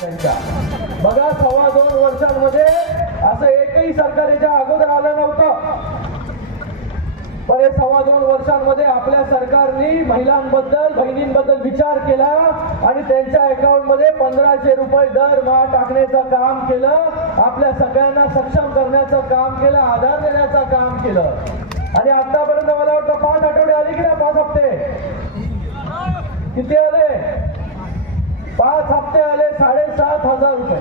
त्यांच्या. बघा सव्वा दोन वर्षांमध्ये असं एकही सरकार याच्या अगोदर आलं नव्हतं. पण हे सव्वा दोन वर्षांमध्ये आपल्या सरकारने महिलांबद्दल बहिणींबद्दल विचार केला आणि त्यांच्या अकाउंटमध्ये पंधराशे रुपये दरमहा टाकण्याचं काम केलं. आपल्या सगळ्यांना सक्षम करण्याचं काम केलं आधार देण्याचं काम केलं. आणि आतापर्यंत मला वाटतं पाच आठवडे आले की ना पाच हप्ते. किती आले? पाच हप्ते आले साडेसात हजार रुपये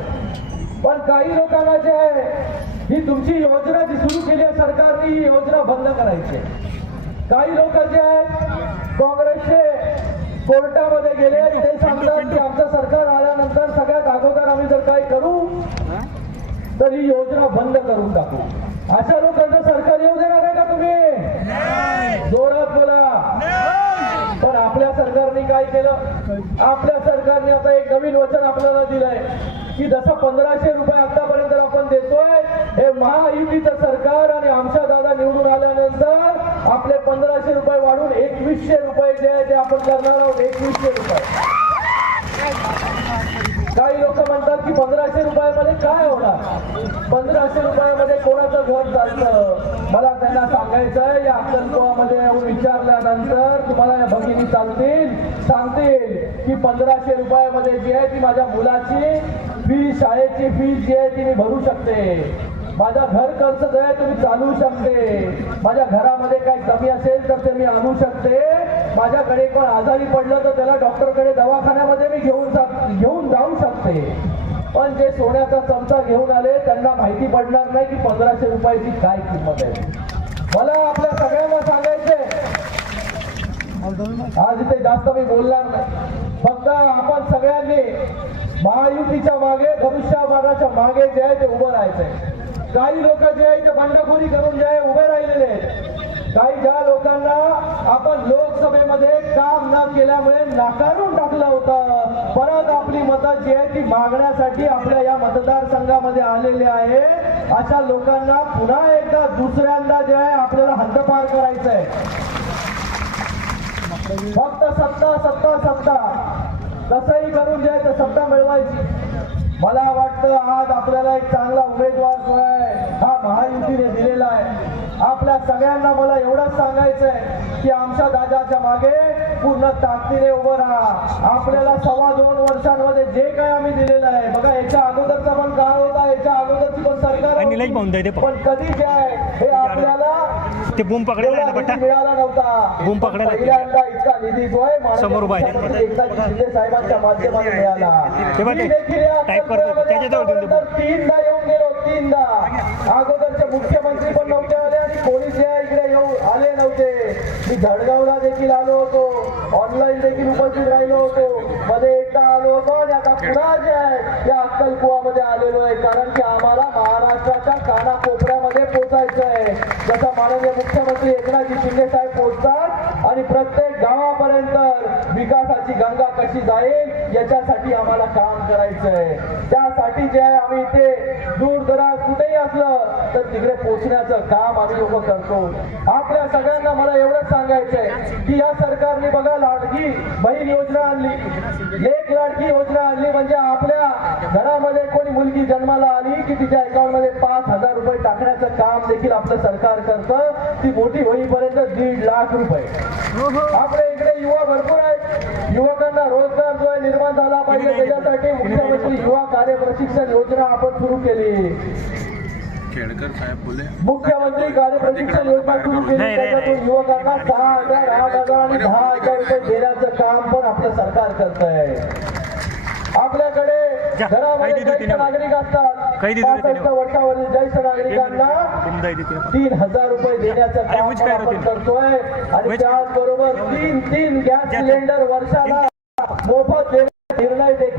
पण काही लोकांना जे आहे ही तुमची योजना जी सुरू केली आहे सरकारने ही योजना बंद करायची. काही लोक जे आहेत काँग्रेसचे कोर्टामध्ये गेले ते सांगतात की आमचं सरकार आल्यानंतर सगळ्यात अगोदर आम्ही जर काही करू तर ही योजना बंद करून टाकू. अशा लोकांचं सरकार येऊ देणार आहे का तुम्ही? जोरात बोला. पण आपल्या सरकारने काय केलं? आपल्या सरकारने आता एक नवीन वचन आपल्याला दिलंय. की जसं पंधराशे रुपये आतापर्यंत आपण देतोय हे महायुतीचं सरकार आणि आमच्या दादा निवडून आल्यानंतर आपले पंधराशे रुपये वाढून एकवीसशे रुपये जे आहे ते आपण करणार आहोत एकवीसशे रुपये. काही लोक म्हणतात की पंधराशे रुपयामध्ये काय होणार? पंधराशे रुपयामध्ये कोणाचं घर चालतं? मला त्यांना सांगायचं आहे या अक्कलकोवामध्ये येऊन विचारल्यानंतर तुम्हाला या भगिनी चालतील सांगतील की पंधराशे रुपयामध्ये जी आहे ती माझ्या मुलाची फी शाळेची फी जी आहे ती मी भरू शकते. माझा घर खर्च जो आहे तुम्ही चालू शकते. माझ्या घरामध्ये काही कमी असेल तर ते मी आणू शकते. माझ्याकडे कोण आजारी पडलं तर त्याला डॉक्टरकडे दवाखान्यामध्ये मी घेऊन जा घेऊन जाऊ शकते. पण जे सोन्याचा चमचा घेऊन आले त्यांना माहिती पडणार नाही की पंधराशे रुपयाची काय किंमत आहे. मला आपल्या सगळ्यांना सांगायचंय. आज इथे जास्त मी बोलणार नाही. फक्त आपण सगळ्यांनी महायुतीच्या मागे धनुष्यबाणाच्या मागे जे आहे ते उभं राहायचंय. काही लोक जे आहे ते बंडखोरी करून जे आहे उभे राहिलेले आहेत. काही ज्या लोकांना आपण लोकसभेमध्ये काम न केल्यामुळे नाकारून टाकलं होतं. परत आपली मतं जी आहे ती मागण्यासाठी आपल्या या मतदारसंघामध्ये आलेले आहे. अशा लोकांना पुन्हा एकदा दुसऱ्यांदा जे आहे आपल्याला हद्दपार करायचं आहे फक्त सत्ता सत्ता सत्ता. कसंही करून जे आहे ते सत्ता मिळवायची. मला वाटतं आज आपल्याला एक चांगला उमेदवार जो आहे हा महायुतीने दिलेला आहे. आपल्या सगळ्यांना मला एवढंच सांगायचं आहे की आमच्या दादाच्या मागे पूर्ण ताकदीने उभं राहा. आपल्याला सव्वा दोन वर्षांमध्ये जे काही आम्ही दिलेलं आहे बघा याच्या अगोदरचा पण काळ होता याच्या अगोदरची पण सरकार पण कधी जे आहे हे आपल्याला ते बूम पकडायला आहे ना मिळाला नव्हता. बूम पकडायला पण पहिल्यांदा इतका निधी जो आहे माननीय समोर उभा आहे. मुख्यमंत्री एकनाथ शिंदे साहेबांच्या माध्यमातून मिळाला. ते बघ. ते. मी देखील या टाईप करतो. त्याच्याजवळ देऊन दे. आतापर्यंत तीनदा येऊन गेलो तीनदा. अगोदरचे मुख्यमंत्री पण नव्हते आले आणि इकडे येऊन आले नव्हते. मी जळगावला देखील आलो होतो. ऑनलाईन देखील उपस्थित राहिलो होतो. मध्ये एकदा आलो होतो आणि आता पुन्हा जे आहे या अक्कलकुवामध्ये आलेलो आहे. कारण की आम्हाला महाराष्ट्राच्या आहे जसा माननीय मुख्यमंत्री एकनाथजी शिंदे साहेब पोहोचतात आणि प्रत्येक गावापर्यंत विकासाची गंगा कशी जाईल याच्यासाठी आम्हाला काम करायचं आहे त्यासाठी जे आहे आम्ही इथे दूर दराज तर तिकडे पोहोचण्याचं काम आम्ही लोक करतो. आपल्या सगळ्यांना मला एवढंच सांगायचंय की या सरकारने बघा लाडकी बहीण योजना आणली. लेख लाडकी योजना आणली म्हणजे आपल्या घरामध्ये कोणी मुलगी जन्माला आली की तिच्या अकाउंटमध्ये पाच हजार रुपये टाकण्याचं काम देखील आपलं सरकार करतं. ती मोठी होईपर्यंत दीड लाख रुपये. आपल्या इकडे युवा भरपूर आहेत. युवकांना रोजगार जो आहे निर्माण झाला पाहिजे. त्याच्यासाठी मुख्यमंत्री युवा कार्य प्रशिक्षण योजना आपण सुरू केली. खेडकर साहेब बोले मुख्यमंत्री प्रशिक्षण योजना सुरू केली त्याच्यातून युवकांना सहा हजार आठ हजार आणि दहा हजार रुपये देण्याचं काम पण आपलं सरकार करत आहे आपल्याकडे घरामध्ये ज्येष्ठ. नागरिक असतात. पासष्ट वर्षावरील ज्येष्ठ नागरिकांना तीन हजार रुपये देण्याचं काम आपण? करतोय. आणि त्याचबरोबर तीन तीन गॅस सिलेंडर वर्षाला मोफत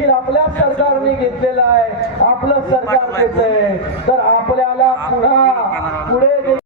देखील आपल्याच सरकारने घेतलेला आहे. आपलं सरकार घेतंय तर आपल्याला पुन्हा पुढे